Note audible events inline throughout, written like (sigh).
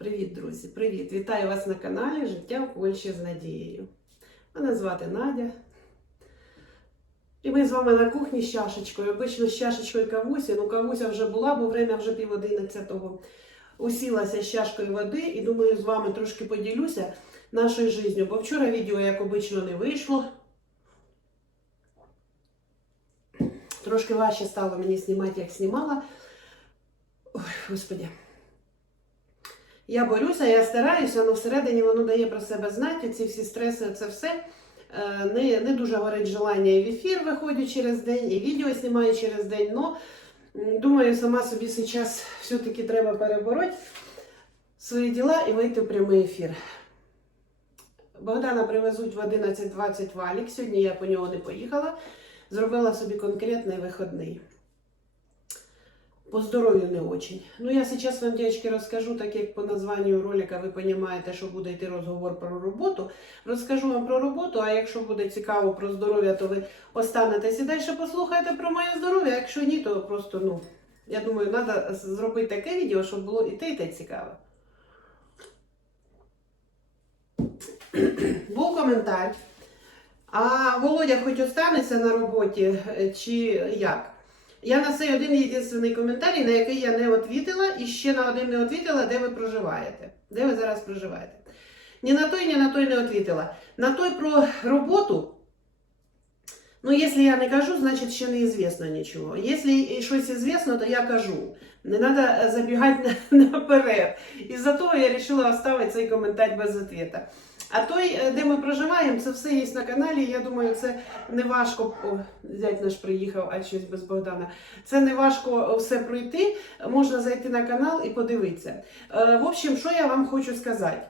Привіт, друзі! Привіт! Вітаю вас на каналі Життя в Польщі з Надією. Мене звати Надя. І ми з вами на кухні з чашечкою. Обично з чашечкою кавусі. Ну, кавуся вже була, бо время вже пів одинадцятого. Усілася з чашкою води і думаю, з вами трошки поділюся нашою життю. Бо вчора відео, як обично, не вийшло. Трошки важче стало мені знімати, як знімала. Ой, господи. Я борюся, я стараюся, але всередині воно дає про себе знати. Ці всі стреси, це все. Е, Не, не дуже горить желання і в ефір виходжу через день, і відео знімаю через день. Но думаю, сама собі зараз все-таки треба перебороти свої діла і вийти в прямий ефір. Богдана привезуть в 11.20 валік. Сьогодні я по нього не поїхала. Зробила собі конкретний виходний. По здоров'ю не очень. Ну, я сейчас вам, девочки, розкажу, так як по названню ролика ви розумієте, що буде йти розговор про роботу. Розкажу вам про роботу, а якщо буде цікаво про здоров'я, то ви останетесь і далі послухайте про моє здоров'я. Якщо ні, то просто, ну, я думаю, треба зробити таке відео, щоб було і те, і те цікаве. (clears throat) Був коментар. А Володя хоч останеться на роботі, е, чи як? Я на цей один єдиний коментарій, на який я не відповіла, і ще на один не відповіла, де ви проживаєте. Де ви зараз проживаєте? Ні на той, ні на той не відповіла. На той про роботу. Ну, якщо я не кажу, значить ще не звісно нічого. Якщо щось звісно, то я кажу. Не треба забігати (laughs) наперед. І за того я вирішила оставити цей коментар без відповіді. А той, е, де ми проживаємо, це все є на каналі. Я думаю, це не важко. Зять наш приїхав, а щось без Богдана. Це не важко все пройти. Можна зайти на канал і подивитися. Е, В общем, що я вам хочу сказати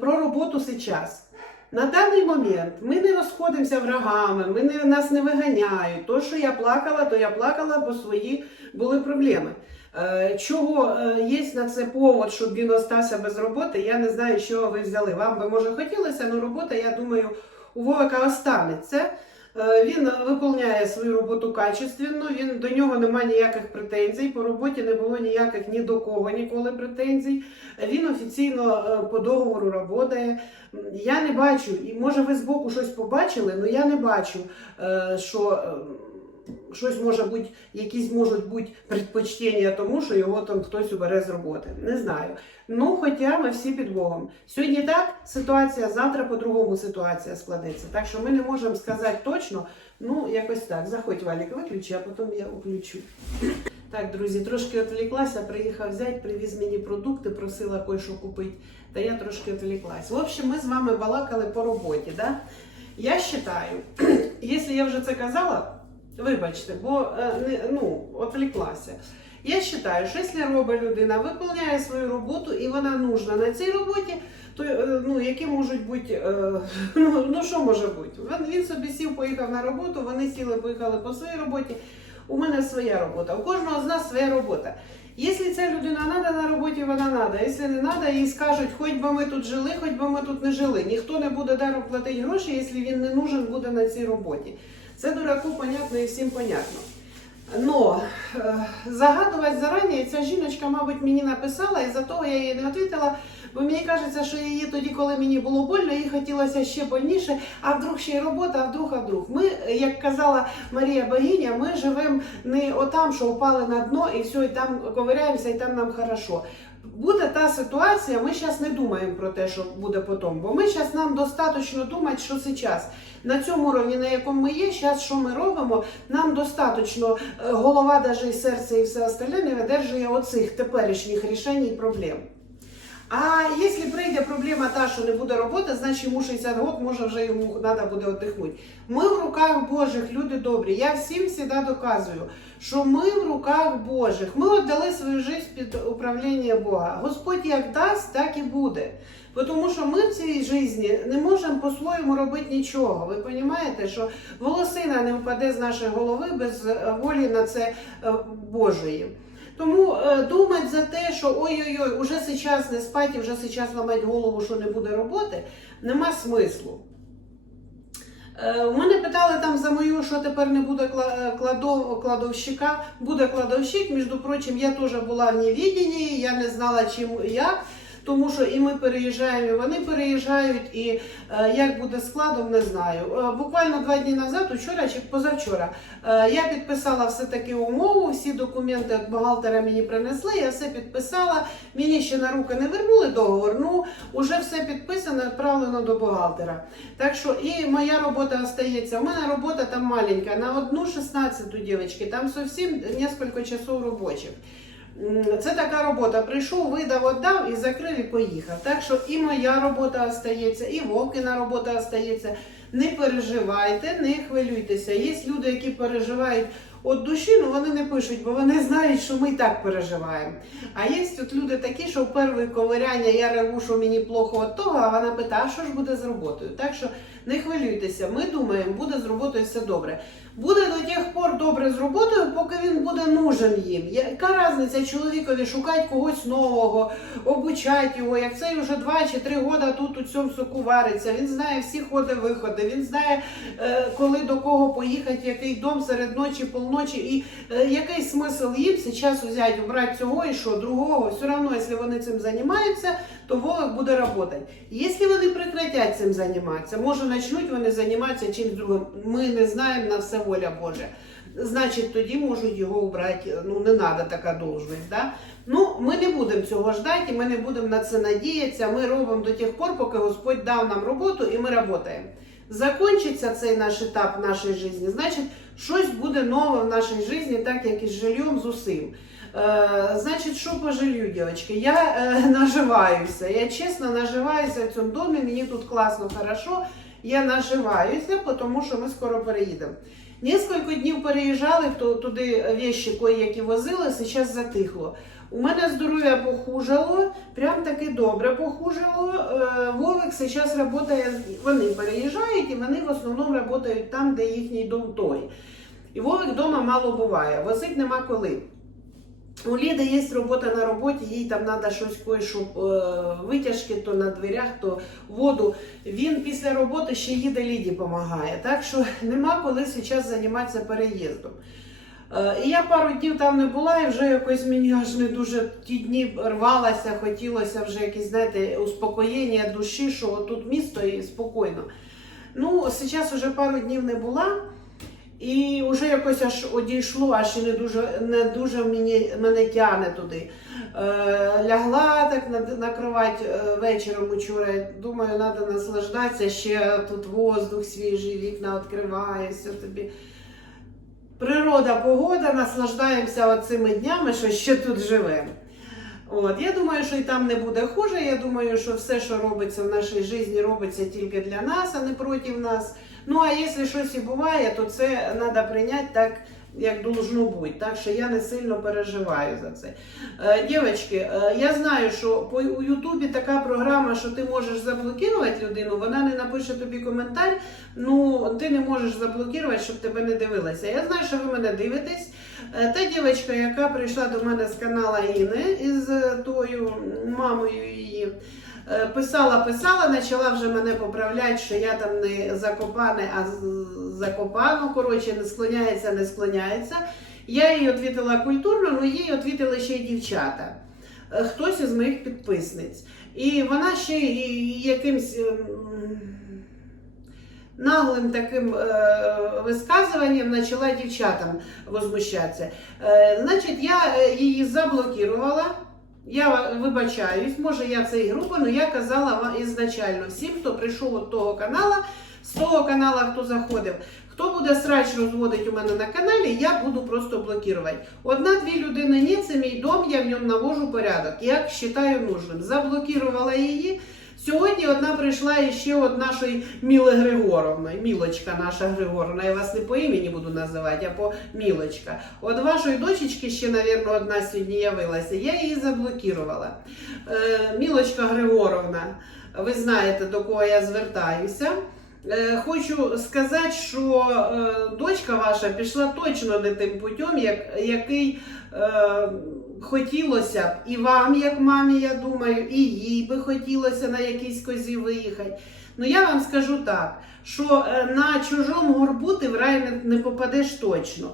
про роботу зараз. На даний момент ми не розходимося врагами, ми не, нас не виганяють. То, що я плакала, то я плакала, бо свої були проблеми. Е, Чого е, є на це повод, щоб він остався без роботи, я не знаю, що ви взяли. Вам би може хотілося, але робота, я думаю, у Вовика останеться. Е, Він виконує свою роботу качественно, він до нього немає ніяких претензій. По роботі не було ніяких ні до кого ніколи претензій. Він офіційно е, по договору працює. Я не бачу, і може ви збоку щось побачили, але я не бачу, е, що щось може бути, якісь можуть бути предпочтення тому, що його там хтось убере з роботи. Не знаю. Ну, хоча ми всі під Богом. Сьогодні так ситуація, завтра по-другому ситуація складеться. Так що ми не можемо сказати точно. Ну, якось так. Заходь, Валік, виключи, а потім я включу. Так, друзі, трошки відвлеклася, приїхав взяти, привіз мені продукти, просила кое-що купити, та я трошки відвлеклась. В общем, ми з вами балакали по роботі. Да? Я вважаю, (clears throat) якщо я вже це казала, вибачте, бо е, ну, відвлеклася. Я вважаю, що якщо робить людина, виконує свою роботу і вона нужна на цій роботі, то е, ну, які можуть бути, ну, ну що може бути? Він собі сів, поїхав на роботу, вони сіли, поїхали по своїй роботі. У мене своя робота, у кожного з нас своя робота. Якщо ця людина треба на роботі, вона треба. Якщо не треба, їй скажуть, хоч би ми тут жили, хоч би ми тут не жили. Ніхто не буде даром платити гроші, якщо він не нужен буде на цій роботі. Це дураку понятно і всім понятно. Но е, загадувати зарані ця жіночка, мабуть, мені написала, і за того я їй не відповіла, бо мені кажеться, що її тоді, коли мені було больно, їй хотілося ще больніше, а вдруг ще й робота, а вдруг, а вдруг. Ми, як казала Марія Богиня, ми живемо не отам, що впали на дно, і все, і там ковиряємося, і там нам хорошо. Буде та ситуація, ми зараз не думаємо про те, що буде потім, бо ми зараз нам достатньо думати, що зараз. На цьому рівні, на якому ми є, зараз що ми робимо, нам достатньо е, голова, даже і серце, і все остальне не видержує оцих теперішніх рішень і проблем. А якщо прийде проблема та, що не буде роботи, значить йому 60 років, може вже йому треба буде віддихнути. Ми в руках Божих, люди добрі. Я всім завжди доказую, що ми в руках Божих. Ми віддали свою життя під управління Бога. Господь як дасть, так і буде. Тому що ми в цій житті не можемо по-своєму робити нічого. Ви розумієте, що волосина не впаде з нашої голови без волі на це е, Божої. Тому е, думати за те, що ой-ой-ой, уже зараз не спати, вже зараз ламати голову, що не буде роботи, нема смислу. Е, мене питали там за мою, що тепер не буде кладов, кладовщика. Буде кладовщик, між прочим, я теж була в невіденні, я не знала, чим як. Тому що і ми переїжджаємо, і вони переїжджають, і е, як буде складом, не знаю. Е, буквально два дні назад, учора чи позавчора, е, я підписала все-таки умову, всі документи бухгалтера мені принесли, я все підписала. Мені ще на руки не вернули договор, ну вже все підписано, відправлено до бухгалтера. Так що і моя робота остається. У мене робота там маленька, на одну шістнадцяту дівчатки, там зовсім кілька часов робочих. Це така робота. Прийшов, видав, віддав і закрив і поїхав. Так що і моя робота остається, і Вовкина робота остається. Не переживайте, не хвилюйтеся. Є люди, які переживають від душі, ну вони не пишуть, бо вони знають, що ми і так переживаємо. А є от люди такі, що в перше ковиряння я реву, що мені плохо від того, а вона питає, а що ж буде з роботою? Так що не хвилюйтеся, ми думаємо, буде з роботою все добре. Буде до тих пор добре з роботою, поки він буде нужен їм. Яка різниця чоловікові шукати когось нового, обучати його, як цей вже два чи три роки тут у цьому соку вариться. Він знає всі ходи, виходи, він знає, е, коли до кого поїхати, який дом серед ночі, полночі. І е, який смисл їм зараз взяти, брати цього і що, другого. Все одно, якщо вони цим займаються, то Вовик буде працювати. Якщо вони прекратять цим займатися, може почнуть вони займатися чимось другим. Ми не знаємо на все воля Божа. Значить, тоді можуть його убрати. Ну не треба така должність. Да? Ну, ми не будемо цього ждати, ми не будемо на це надіятися. Ми робимо до тих пор, поки Господь дав нам роботу, і ми працюємо. Закончиться цей наш етап нашої житті, значить, щось буде нове в нашій житті, так як і з жильем, з усім. Е, значить, що по жилью, дівчатки? Я е, (laughs) наживаюся. Я чесно наживаюся в цьому домі. Мені тут класно, хорошо. Я наживаюся, тому що ми скоро переїдемо. Несколько днів переїжджали, туди вещи кої-які возили, зараз затихло. У мене здоров'я похужало, прям таки добре похужало. Е, Вовик зараз працює, вони переїжджають і вони в основному працюють там, де їхній дом той. І Вовик вдома мало буває, возить нема коли. У Ліди є робота на роботі, їй там треба щось кое-що е, витяжки, то на дверях, то воду. Він після роботи ще їде Ліді допомагає. Так що нема коли зараз займатися переїздом. Е, І я пару днів там не була, і вже якось мені аж не дуже ті дні рвалася, хотілося вже якесь, знаєте, успокоєння душі, що тут місто і спокійно. Ну, зараз вже пару днів не була. І вже якось аж одійшло, аж не дуже, не дуже мені, мене тягне туди. Е, лягла так на, на кровать е, вечором учора. Думаю, треба наслаждатися. Ще тут воздух свіжий, вікна відкриваються тобі. Природа, погода, наслаждаємося цими днями, що ще тут живемо. От, я думаю, що і там не буде хуже. Я думаю, що все, що робиться в нашій житті, робиться тільки для нас, а не проти нас. Ну а якщо щось і буває, то це треба прийняти так, як должно бути. Так що я не сильно переживаю за це. Е, Дівчатки, е, я знаю, що по у Ютубі така програма, що ти можеш заблокувати людину, вона не напише тобі коментар. Ну ти не можеш заблокувати, щоб тебе не дивилися. Я знаю, що ви мене дивитесь. Е, Та дівчинка, яка прийшла до мене з канала Іни із тою мамою її. Е, Писала, писала, почала вже мене поправляти, що я там не закопане, а з- закопано. Коротше, не склоняється, не склоняється. Я їй відповіла культурно, але їй відповіли ще й дівчата. Е, Хтось із моїх підписниць. І вона ще і якимсь ем, наглим таким е, висказуванням почала дівчатам возмущатися. Е, значить, я е, її заблокувала. Я вибачаюсь, може я це і грубо, але я казала вам ізначально всім, хто прийшов від того каналу, з того каналу, хто заходив. Хто буде срач розводити у мене на каналі, я буду просто блокувати. Одна-дві людини ні, це мій дом, я в ньому навожу порядок, як вважаю нужним. Заблокувала її. Сьогодні одна прийшла ще от нашої Міли Григоровної. Мілочка наша Григоровна. Я вас не по імені буду називати, а по Мілочка. От вашої дочечки ще, мабуть, одна сьогодні явилася. Я її заблокувала. Е, Мілочка Григоровна, ви знаєте, до кого я звертаюся. Е, Хочу сказати, що е, дочка ваша пішла точно не тим путем, як, який е, хотілося б і вам, як мамі, я думаю, і їй би хотілося на якійсь козі виїхати. Ну я вам скажу так, що е, на чужому горбу ти в рай не, не попадеш точно.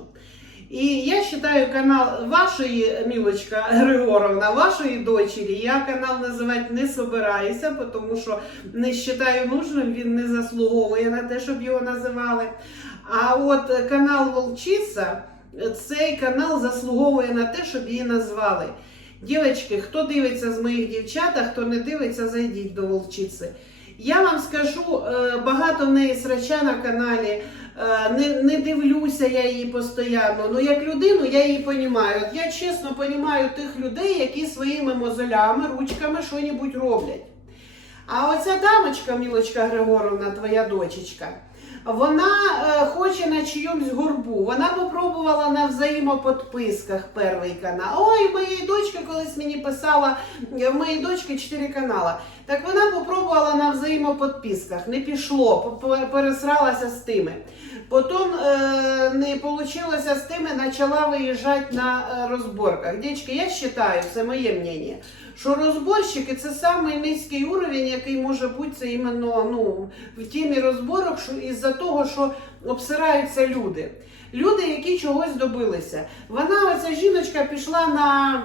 І я вважаю канал вашої Мілочка Григоровна, вашої дочері. Я канал називати не собираюся, тому що не вважаю нужним, він не заслуговує на те, щоб його називали. А от канал Волчиця, цей канал заслуговує на те, щоб її назвали. Дівчатки, хто дивиться з моїх дівчат, а хто не дивиться, зайдіть до Волчиці. Я вам скажу, е, багато в неї срача на каналі. е, Не, не дивлюся я її постійно. Ну як людину я її. От я чесно понімаю тих людей, які своїми мозолями, ручками щось роблять. А оця дамочка, Мілочка Григоровна, твоя дочечка, вона е, хоче на чийомусь горбу. Вона попробувала на взаємоподписках перший канал. Ой, моєї дочки колись мені писала, в моєї дочки 4 канала. Так вона попробувала на взаємоподписках. Не пішло, по- по- пересралася з тими. Потім е, не вийшло з тими, почала виїжджати на е, розборках. Дівчатки, я вважаю, це моє мнення, що розборщики це самий низький уровень, який може бути це іменно ну, в темі розборок, із-за того, що обсираються люди. Люди, які чогось добилися. Вона, оця жіночка, пішла на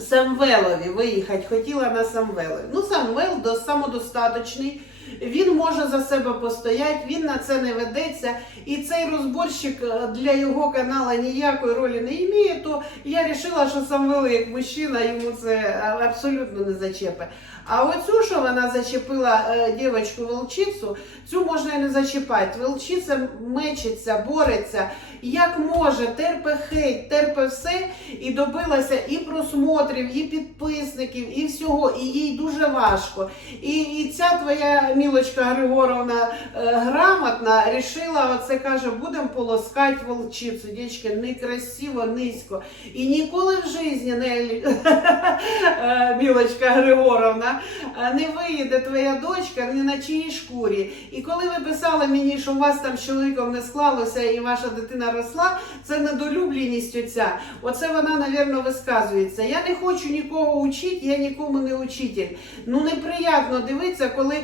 Самвелові виїхати, хотіла на Самвелові. Ну, Самвел до, самодостаточний. Він може за себе постояти, він на це не ведеться. І цей розборщик е, для його каналу ніякої ролі не має, то я вирішила, що Самвел як мужчина йому це е, абсолютно не зачепить. А оцю, що вона зачепила е, дівчинку волчицю, цю можна і не зачіпати. Волчиця мечиться, бореться, як може, терпе хейт, терпе все і добилася і просмотрів, і підписників, і всього. І їй дуже важко. І, і ця твоя мілочка Григоровна е, грамотна рішила, оце каже, будемо полоскати волчицю. Дівчатки, некрасиво, низько. І ніколи в житті не (laughs) е, мілочка Григоровна е, не виїде твоя дочка ні на чиїй шкурі. І коли ви писали мені, що у вас там з чоловіком не склалося і ваша дитина росла, це недолюбленість оця. Оце вона, напевно, висказується. Я не хочу нікого учити, я нікому не учитель. Ну неприємно дивитися, коли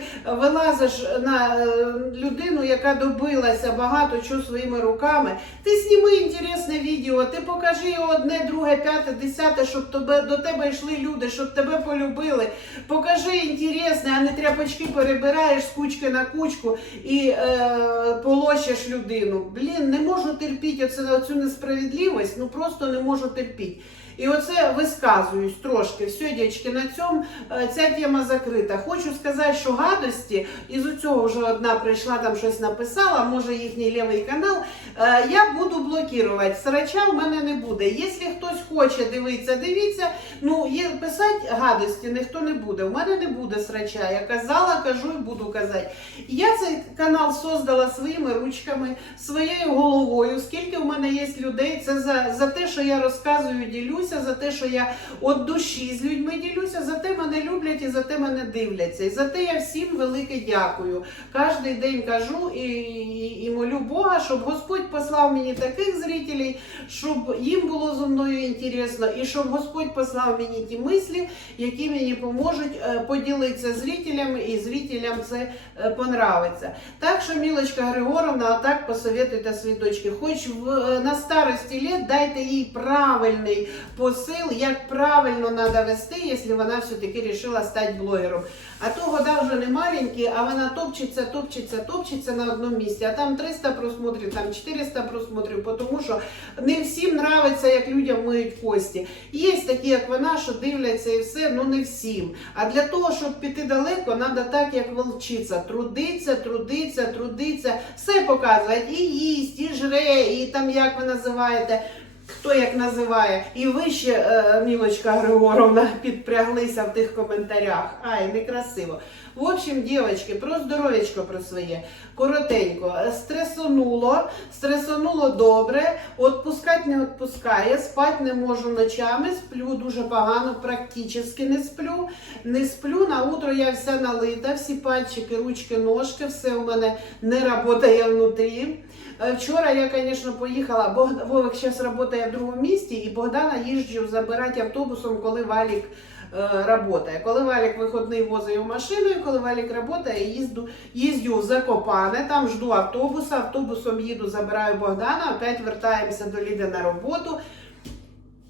вилазиш на е, людину, яка добилася багато чого своїми руками. Ти зніми інтересне відео, ти покажи одне, друге, п'яте, десяте, щоб тебе до тебе йшли люди, щоб тебе полюбили. Покажи інтересне, а не тряпочки перебираєш з кучки на кучку і е, полощиш людину. Блін, не можу терпіти оце, цю несправедливість, ну просто не можу терпіти. І оце висказуюсь трошки. Все, дівчатки, на цьому е, ця тема закрита. Хочу сказати, що гадості, із цього вже одна прийшла, там щось написала, може їхній лівий канал. е, Я буду блокувати. Срача в мене не буде. Якщо хтось хоче дивитися, дивіться. Ну, писати гадості ніхто не буде. У мене не буде срача. Я казала, кажу і буду казати. Я цей канал создала своїми ручками, своєю головою. Скільки в мене є людей, це за, за те, що я розказую, ділюся, за те, що я від душі з людьми ділюся, за те мене люблять і за те мене дивляться. І за те я всім велике дякую. Кожний день кажу і, і, і молю Бога, щоб Господь послав мені таких зрителей, щоб їм було зі мною інтересно, і щоб Господь послав мені ті мислі, які мені поможуть е, поділитися зрителями, і зрителям це е, понравиться. Так що, Мілочка Григоровна, отак посоветуйте своїй дочці. Хоч в, е, на старості літ дайте їй правильний посил, як правильно треба вести, якщо вона все-таки вирішила стати блогером. А то года вже не маленькі, а вона топчеться, топчеться, топчеться на одному місці. А там 300 просмотрів, там 400 просмотрів, тому що не всім нравиться, як людям миють кості. Є такі, як вона, що дивляться і все, ну не всім. А для того, щоб піти далеко, треба так, як волчиця. Трудиться, трудиться, трудиться, все показувати. І їсть, і жре, і там як ви називаєте. Хто як називає, і ви ще, е, Мілочка Григоровна, (laughs) підпряглися в тих коментарях. Ай, некрасиво. В общем, дівчатки, про здоров'ячко про своє. Коротенько, стресонуло, стресонуло добре, відпускати не відпускає, спати не можу ночами, сплю дуже погано, практично не сплю. Не сплю, на утро я вся налита, всі пальчики, ручки, ножки, все у мене не працює внутрі. Е, Вчора я, звісно, поїхала, Бог- Вовик зараз працює в другому місті, і Богдана їжджу забирати автобусом, коли Валік працює. Коли Валік виходний возить його машиною, коли Валік працює, їзду, їздю в Закопане, там жду автобуса, автобусом їду, забираю Богдана, опять вертаємося до Ліди на роботу.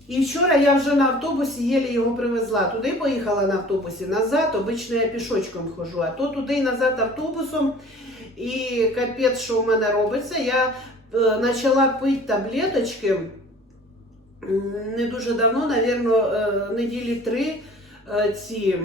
І вчора я вже на автобусі єлі його привезла. Туди поїхала на автобусі, назад, обично я пішочком хожу, а то туди і назад автобусом. І капець, що в мене робиться, я е, почала пити таблеточки не дуже давно, навірно, е, неділі три е, ці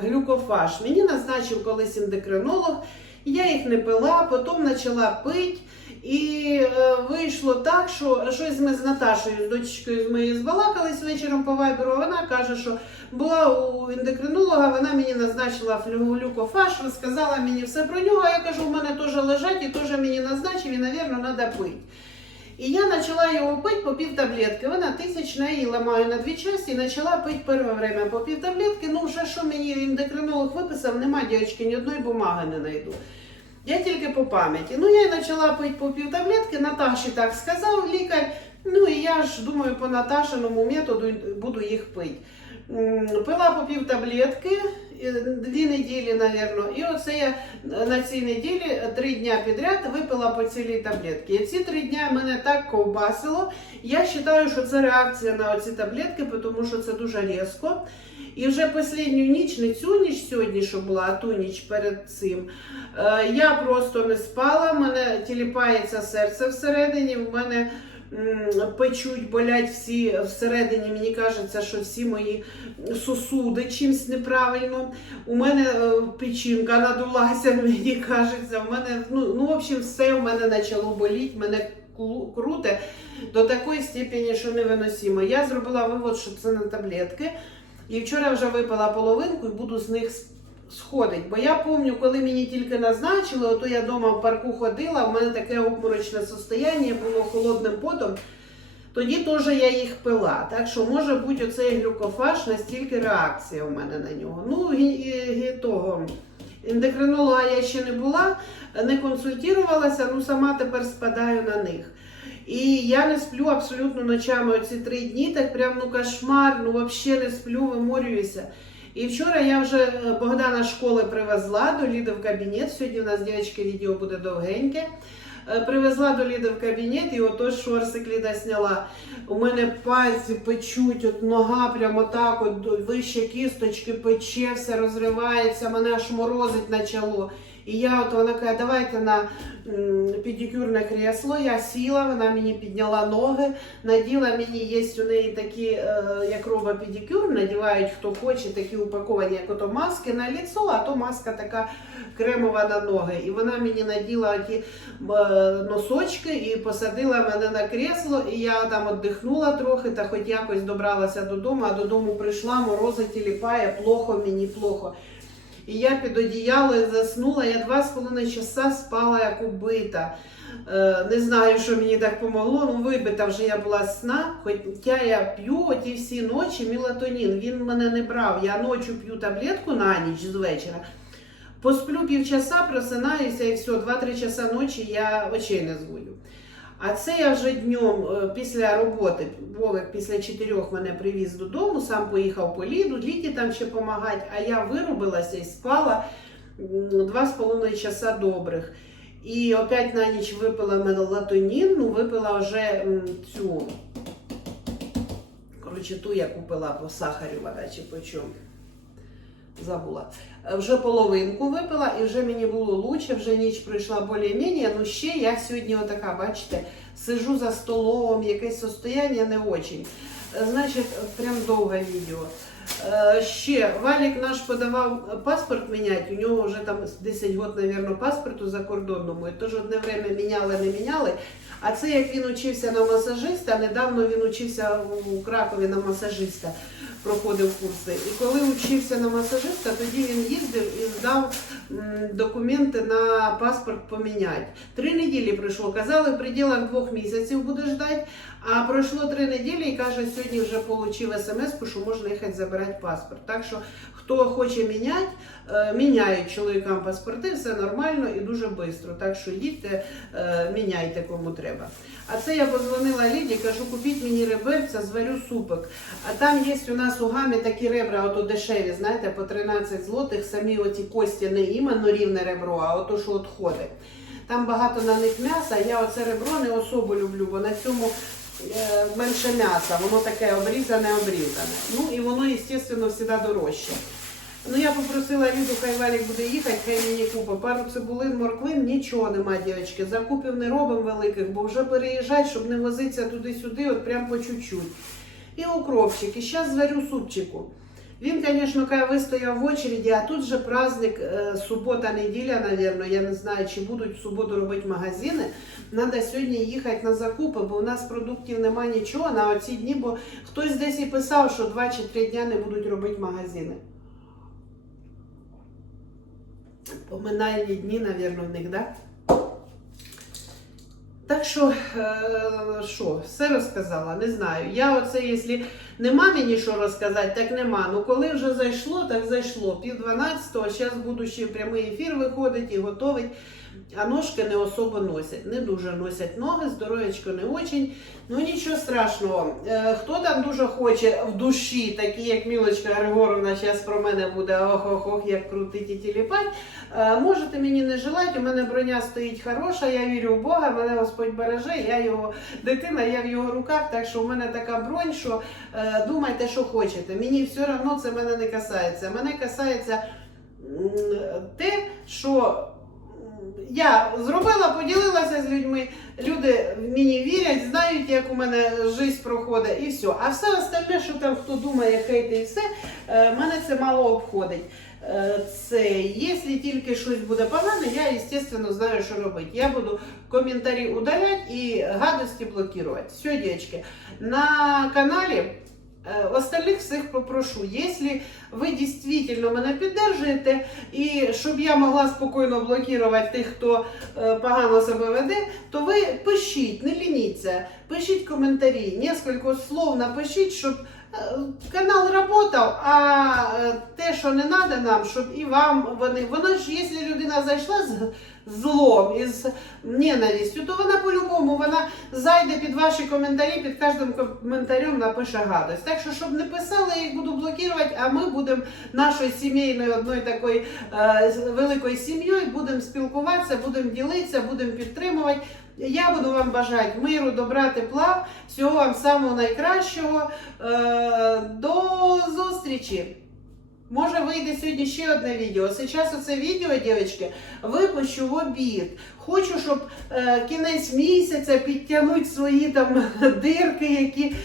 глюкофаж. Мені назначив колись ендокринолог, я їх не пила, потім почала пити. І е, вийшло так, що щось ми з Наташою, з дочкою з моєю збалакались вечором по вайберу. Вона каже, що була у ендокринолога, вона мені назначила флюгулюкофаш, розказала мені все про нього. Я кажу, у мене теж лежать і теж мені назначив, і, мабуть, треба пити. І я почала його пити по пів таблетки. Вона тисячна, її ламаю на дві частини і почала пити перше время по пів таблетки. Ну, вже що мені ендокринолог виписав, нема, дівчатки, ні одної бумаги не знайду. Я тільки по пам'яті. Ну, я й почала пити по пів таблетки, Наташі так сказав лікар. Ну і я ж думаю, по Наташиному методу буду їх пити. Пила по пів таблетки, е, дві неділі, напевно. І оце я на цій неділі три дня підряд випила по цілій таблетки. І ці три дня мене так ковбасило. Я вважаю, що це реакція на оці таблетки, тому що це дуже різко. І вже останню ніч, не цю ніч сьогодні, що була, а ту ніч перед цим. е, Я просто не спала, мене тіліпається серце всередині, в мене печуть, болять всі всередині. Мені кажеться, що всі мої сосуди чимось неправильно. У мене е, печінка надулася, (laughs) мені кажеться. У мене, ну, ну, в общем, все в мене почало боліти, мене круте до такої степені, що невиносимо. Я зробила вивод, що це на таблетки. І вчора вже випила половинку і буду з них с- сходити. Бо я пам'ятаю, коли мені тільки назначили, ото я вдома в парку ходила, в мене таке обморочне состояння було холодним потом. Тоді теж я їх пила. Так що може бути оцей глюкофаж настільки реакція у мене на нього. Ну, і, і, і того. Ендокринолога я ще не була, не консультувалася, ну сама тепер спадаю на них. І я не сплю абсолютно ночами оці три дні, так прям ну кошмар, ну взагалі не сплю, виморююся. І вчора я вже е, Богдана з школи привезла до Ліди в кабінет. Сьогодні у нас дівчатки відео буде довгеньке. Е, Привезла до Ліди в кабінет і ото шорсик Ліда зняла. У мене пальці печуть, от нога прямо так, от вище кісточки пече, все розривається, мене аж морозить почало. І я от вона каже, давайте на педикюрне кресло. Я сіла, вона мені підняла ноги, наділа мені, є у неї такі, е, як роба педикюр, надівають хто хоче, такі упаковані, як ото маски на ліцо, а то маска така кремова на ноги. І вона мені наділа ті е, носочки і посадила мене на кресло, і я там віддихнула трохи, та хоч якось добралася додому, а додому прийшла, морози тіліпає, плохо мені плохо. І я під одіяло заснула. Я два з половиною часа спала як убита. Е, не знаю, що мені так помогло. Ну, вибита вже я була сна. Хоча я п'ю оті всі ночі мелатонін. Він мене не брав. Я ночі п'ю таблетку на ніч з вечора. Посплю півчаса, просинаюся і все, 2-3 часа ночі я очей не зводю. А це я вже днем е, після роботи, Вовик після чотирьох мене привіз додому, сам поїхав по ліду, літі там ще допомагати, а я вирубилася і спала два з половиною часа добрих. І опять на ніч випила мелатонін, ну випила вже цю, коротше, ту я купила по сахарю, вода чи по чому. Забула. Вже половинку випила і вже мені було лучше, вже ніч пройшла більш-менш, ну ще я сьогодні отака, бачите, сижу за столом, якесь состояння не очень. Е, Значить, прям довге відео. Е, Ще Валік наш подавав паспорт міняти, у нього вже там 10 років, мабуть, паспорту закордонному. І теж одне время міняли, не міняли. А це як він учився на масажиста, недавно він учився у Кракові на масажиста, проходив курси. І коли учився на масажиста, тоді він їздив і здав документи на паспорт поміняти. Три неділі пройшло. Казали, в пределах двох місяців буде ждати. А пройшло три неділі і каже, сьогодні вже отримав смс, що можна їхати забирати паспорт. Так що хто хоче міняти, е, міняють чоловікам паспорти, все нормально і дуже швидко. Так що їдьте, е, міняйте кому треба. А це я позвонила Ліді, кажу, купіть мені реберця, зварю супик. А там є у нас нас такі ребра, ото дешеві, знаєте, по 13 злотих, самі оті кості не іменно рівне ребро, а ото що відходить. Там багато на них м'яса. Я оце ребро не особо люблю, бо на цьому е, менше м'яса. Воно таке обрізане, обрізане. Ну і воно, звісно, завжди дорожче. Ну я попросила Ліду, хай Валік буде їхати, хай мені купить. Пару цибулин, морквин, нічого нема, дівчатки. Закупів не робимо великих, бо вже переїжджать, щоб не возитися туди-сюди, от прям по чуть-чуть. І укропчик. І зараз зварю супчику. Він, звісно, вистояв в очереді, а тут же праздник, е, субота, неділя, напевно, я не знаю, чи будуть в суботу робити магазини. Треба сьогодні їхати на закупи, бо у нас продуктів немає нічого на оці дні, бо хтось десь і писав, що 2 чи 3 дня не будуть робити магазини. Поминальні дні, напевно, в них, так? Да? Так що, е, що, все розказала, не знаю. Я оце, якщо нема мені що розказати, так нема. Ну коли вже зайшло, так зайшло. Пів дванадцятого, зараз буду ще прямий ефір виходить і готовить. А ножки не особо носять. Не дуже носять ноги, здоров'ячко не очень. Ну нічого страшного. Е, хто там дуже хоче в душі, такі як Мілочка Григоровна зараз про мене буде ох-ох-ох, як крутить і тіліпать, е, можете мені не желати, у мене броня стоїть хороша, я вірю в Бога, мене Господь береже, я його дитина, я в його руках, так що у мене така бронь, що е, думайте, що хочете. Мені все одно це мене не касається. Мене касається те, що я зробила, поділилася з людьми. Люди мені вірять, знають, як у мене життя проходить, і все. А все остальне, що там хто думає, хейти і все, е, мене це мало обходить. Е, Це, якщо тільки щось буде погане, я, звісно, знаю, що робити. Я буду коментарі удаляти і гадості блокувати. Все, дівчатки, на каналі. Е, Остальних всіх попрошу, якщо ви дійсно мене підтримуєте, і щоб я могла спокійно блокувати тих, хто е, погано себе веде, то ви пишіть, не лініться, пишіть коментарі, несколько слов напишіть, щоб е, канал працював, а те, що не треба нам, щоб і вам вони. Воно ж, якщо людина зайшла з злом і з ненавистю, то вона по-любому вона зайде під ваші коментарі, під кожним коментарем напише гадость. Так що, щоб не писали, я їх буду блокувати, а ми будемо нашою сімейною одною такою е, великою сім'єю, будемо спілкуватися, будемо ділитися, будемо підтримувати. Я буду вам бажати миру, добра, тепла, всього вам самого найкращого. Е, до зустрічі! Може вийде сьогодні ще одне відео. Зараз оце відео, дівчатки, випущу в обід. Хочу, щоб е, кінець місяця підтягнути свої там (laughs) дирки, які,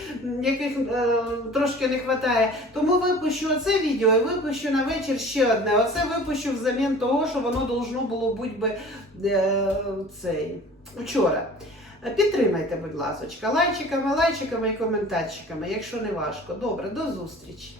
яких е, трошки не вистачає. Тому випущу оце відео і випущу на вечір ще одне. Оце випущу взамін того, що воно должно було бути е, вчора. Підтримайте, будь ласка, лайчиками, лайчиками і коментарчиками, якщо не важко. Добре, до зустрічі.